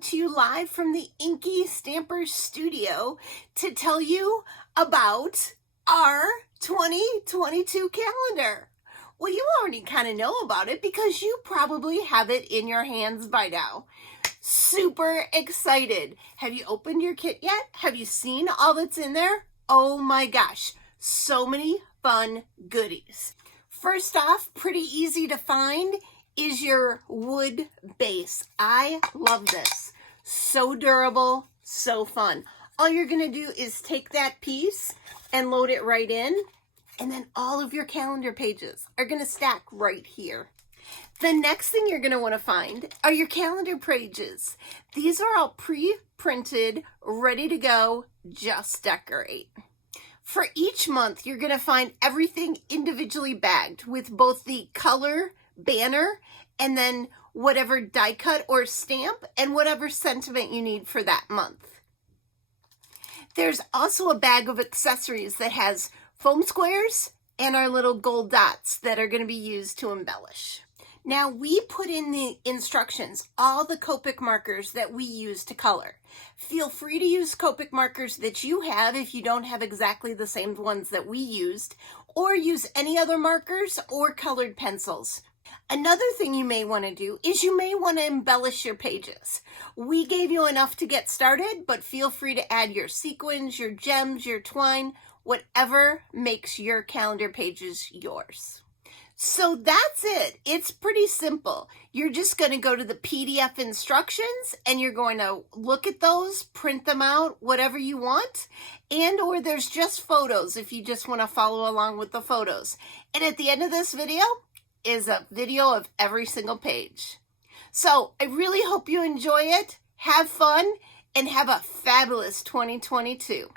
to you live from the InkyStamper studio to tell you about our 2022 calendar. Well, you already kind of know about it because you probably have it in your hands by now. Super excited. Have you opened your kit yet? Have you seen all that's in there? Oh my gosh, so many fun goodies. First off, pretty easy to find is your wood base. I love this. So durable, so fun. All you're gonna do is take that piece and load it right in, and then all of your calendar pages are gonna stack right here. The next thing you're gonna wanna find are your calendar pages. These are all pre-printed, ready to go, just decorate. For each month, you're gonna find everything individually bagged with both the color banner and then whatever die cut or stamp and whatever sentiment you need for that month. There's also a bag of accessories that has foam squares and our little gold dots that are going to be used to embellish. Now we put in the instructions all the Copic markers that we use to color. Feel free to use Copic markers that you have if you don't have exactly the same ones that we used, or use any other markers or colored pencils. Another thing you may want to do is you may want to embellish your pages. We gave you enough to get started, but feel free to add your sequins, your gems, your twine, whatever makes your calendar pages yours. So that's it. It's pretty simple. You're just going to go to the PDF instructions and you're going to look at those, print them out, whatever you want, and or there's just photos if you just want to follow along with the photos. And at the end of this video is a video of every single page. So I really hope you enjoy it, have fun, and have a fabulous 2022.